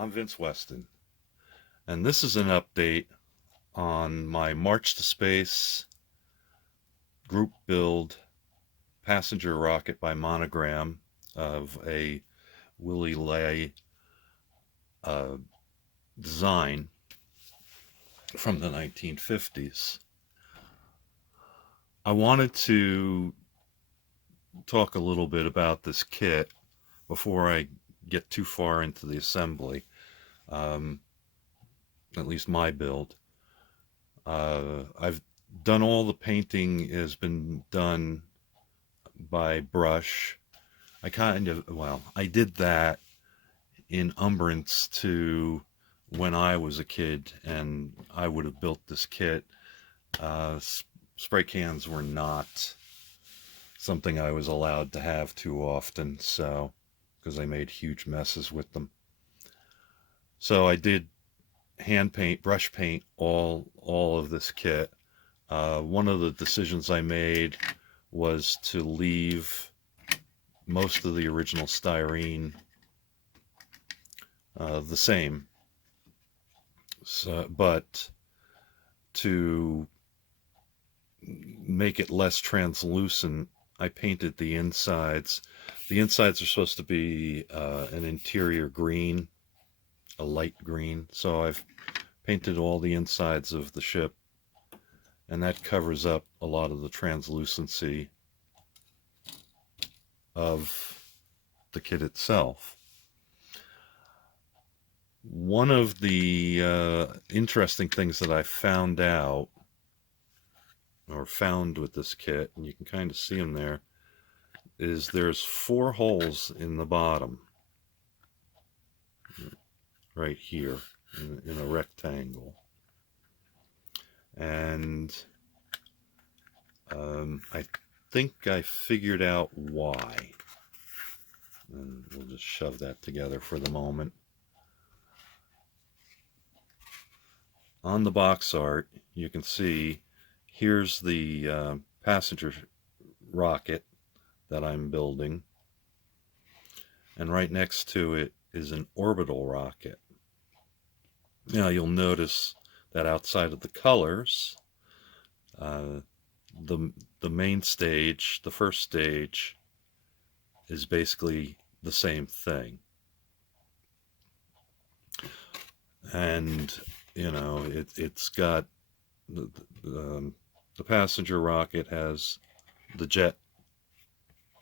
I'm Vince Weston, and this is an update on my March to Space group build passenger rocket by Monogram of a Willy Ley uh, design from the 1950s. I wanted to talk a little bit about this kit before I get too far into the assembly, um, at least my build. I've done all the painting has been done by brush. I did that in umbrance to when I was a kid and I would have built this kit. Spray cans were not something I was allowed to have too often, so because I made huge messes with them. So I did hand paint, brush paint all of this kit. One of the decisions I made was to leave most of the original styrene the same, but to make it less translucent, I painted the insides. The insides are supposed to be an interior green, a light green, so I've painted all the insides of the ship, and that covers up a lot of the translucency of the kit itself. One of the interesting things that I found with this kit, and you can kind of see them there, is there's 4 holes in the bottom, right here, in a rectangle. And I think I figured out why. And we'll just shove that together for the moment. On the box art, you can see here's the passenger rocket that I'm building, and right next to it is an orbital rocket. Now you'll notice that outside of the colors, the main stage, the first stage, is basically the same thing. And you know, it's got the passenger rocket has the jet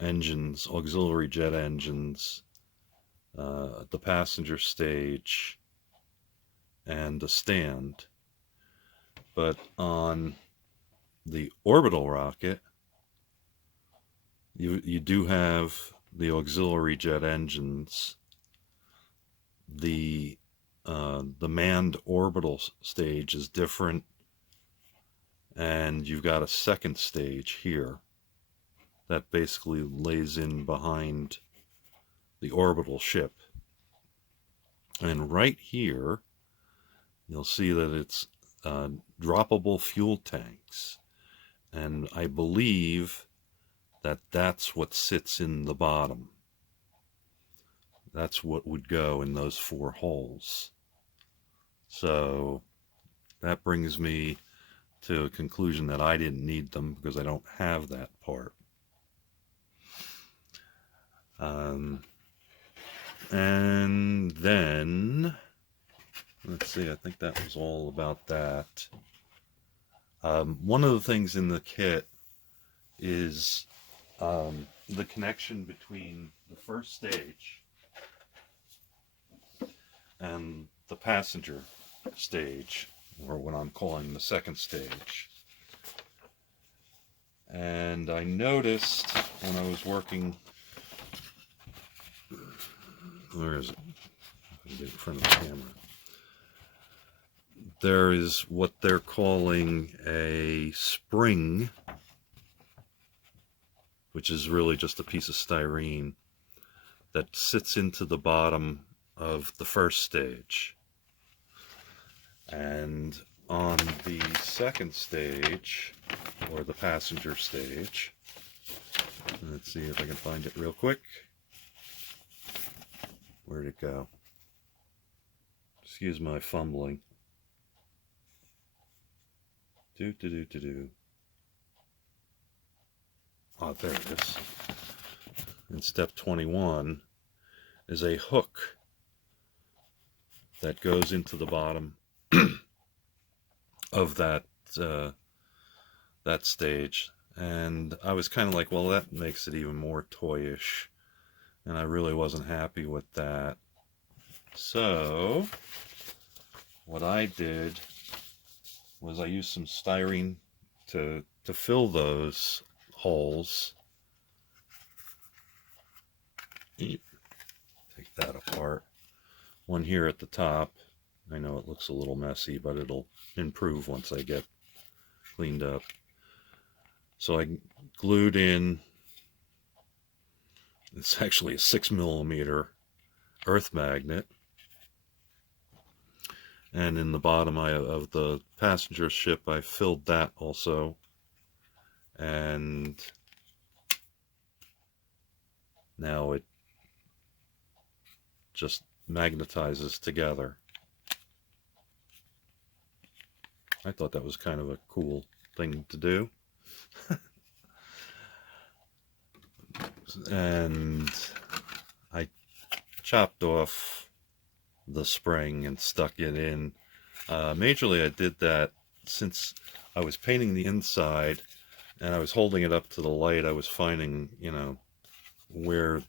engines, auxiliary jet engines, the passenger stage, and the stand. But on the orbital rocket, you do have the auxiliary jet engines. The manned orbital stage is different, and you've got a second stage here that basically lays in behind the orbital ship. And right here, you'll see that it's droppable fuel tanks. And I believe that that's what sits in the bottom. That's what would go in those 4 holes. So that brings me to a conclusion that I didn't need them because I don't have that part. And then, let's see, I think that was all about that. One of the things in the kit is the connection between the first stage and the passenger stage, or what I'm calling the second stage. And I noticed when I was working, where is it? I'll get in front of the camera. There is what they're calling a spring, which is really just a piece of styrene that sits into the bottom of the first stage. And on the second stage, or the passenger stage, let's see if I can find it real quick. Where'd it go? Excuse my fumbling. Do do do do do. Oh, there it is. In step 21 is a hook that goes into the bottom of that stage, and I was kind of like, well, that makes it even more toyish, and I really wasn't happy with that. So what I did was I used some styrene to fill those holes. Take that apart. One here at the top. I know it looks a little messy, but it'll improve once I get cleaned up. So I glued in, it's actually a 6mm earth magnet. And in the bottom of the passenger ship, I filled that also. And now it just magnetizes together. I thought that was kind of a cool thing to do. And I chopped off the spring and stuck it in. Majorly I did that since I was painting the inside and I was holding it up to the light. I was finding, you know, where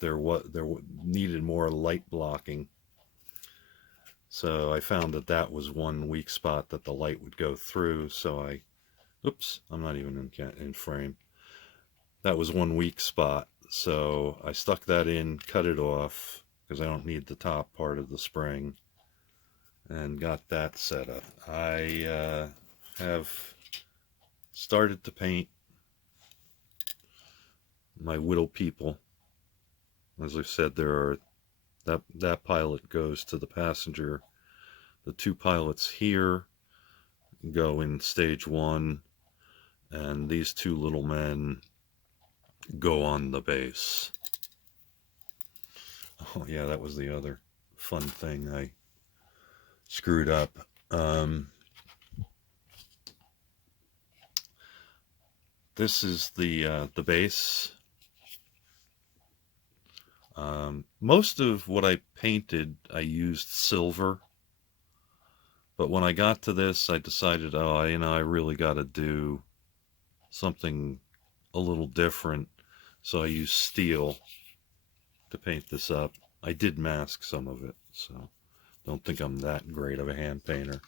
there needed more light blocking. So I found that was one weak spot that the light would go through. So oops, I'm not even in frame. That was one weak spot. So I stuck that in, cut it off because I don't need the top part of the spring, and got that set up. I have started to paint my Whittle people. As I said, that pilot goes to the passenger. The two pilots here go in stage 1, and these two little men go on the base. Oh yeah, that was the other fun thing I screwed up. This is the base. Most of what I painted, I used silver. But when I got to this, I decided, oh, I really got to do something a little different. So I used steel to paint this up. I did mask some of it, so don't think I'm that great of a hand painter.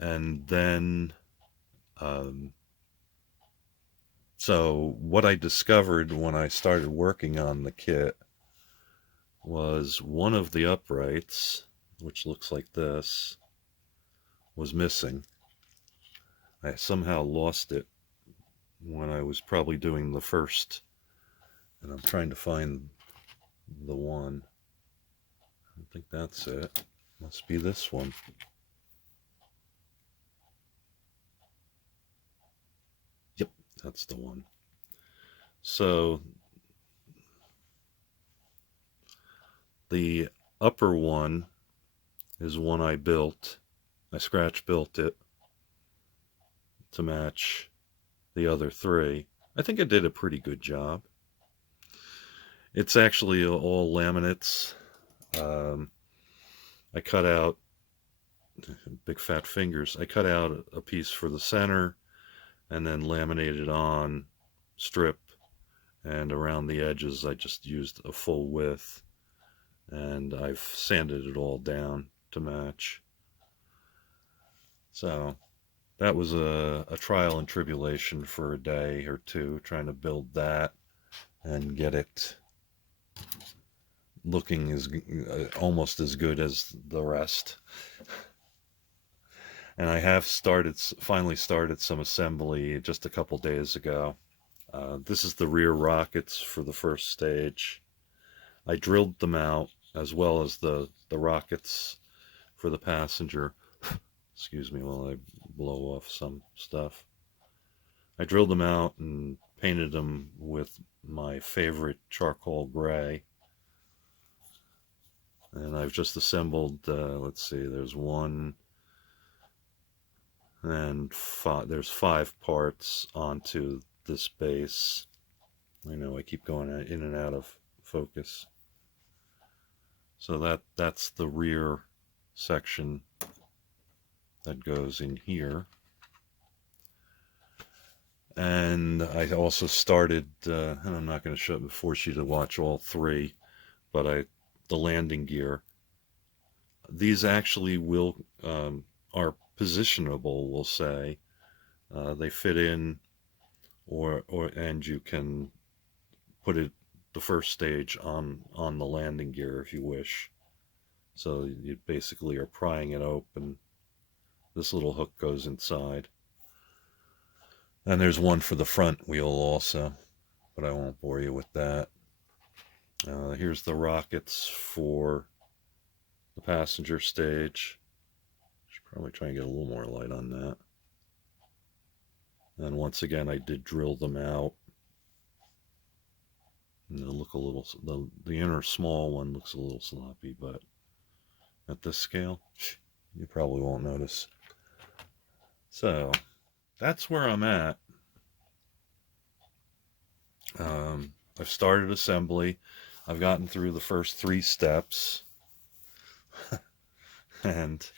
And then, so what I discovered when I started working on the kit was one of the uprights, which looks like this, was missing. I somehow lost it when I was probably doing the first, and I'm trying to find the one. I don't think that's it. Must be this one. Yep, that's the one. So the upper one is one I built. I scratch built it to match the other three. I think I did a pretty good job. It's actually all laminates. I cut out, big fat fingers, I cut out a piece for the center and then laminated on strip, and around the edges I just used a full width, and I've sanded it all down to match. So that was a trial and tribulation for a day or two, trying to build that and get it looking almost as good as the rest. And I have finally started some assembly just a couple days ago. This is the rear rockets for the first stage. I drilled them out, as well as the rockets for the passenger. Excuse me while I blow off some stuff. I drilled them out and painted them with my favorite charcoal gray. And I've just assembled, let's see, there's one and there's 5 parts onto this base. I know I keep going in and out of focus. So that's the rear section that goes in here. And I also started, and I'm not going to force you to watch all 3, but the landing gear. These actually are positionable, we'll say. They fit in, and you can put the first stage on the landing gear if you wish. So you basically are prying it open. This little hook goes inside. And there's one for the front wheel also, but I won't bore you with that. Here's the rockets for the passenger stage. Should probably try and get a little more light on that. And once again, I did drill them out. And they look a little, the inner small one looks a little sloppy, but at this scale, you probably won't notice. So that's where I'm at. I've started assembly. I've gotten through the first 3 steps. And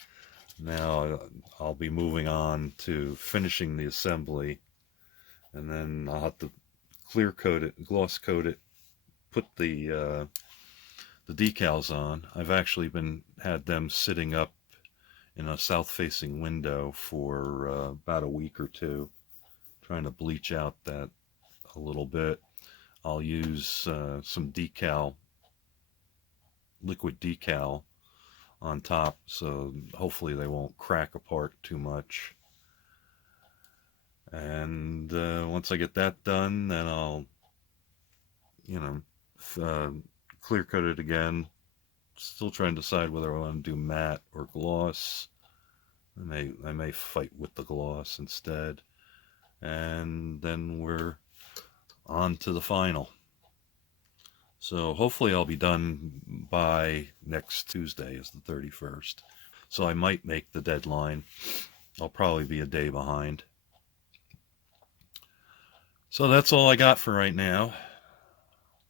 now I'll be moving on to finishing the assembly. And then I'll have to clear coat it, gloss coat it, put the decals on. I've actually had them sitting up in a south-facing window for about a week or 2, trying to bleach out that a little bit. I'll use some liquid decal on top, so hopefully they won't crack apart too much. And once I get that done, then I'll, clear coat it again. Still trying to decide whether I want to do matte or gloss. I may fight with the gloss instead. And then we're on to the final. So hopefully I'll be done by next Tuesday, is the 31st. So I might make the deadline. I'll probably be a day behind. So that's all I got for right now.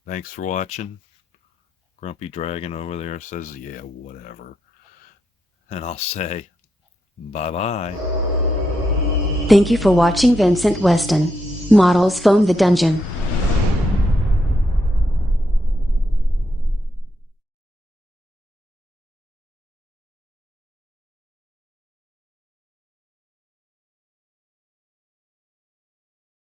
Thanks for watching. Grumpy Dragon over there says, yeah, whatever. And I'll say, bye-bye. Thank you for watching Vincent Weston, Models Foam the Dungeon.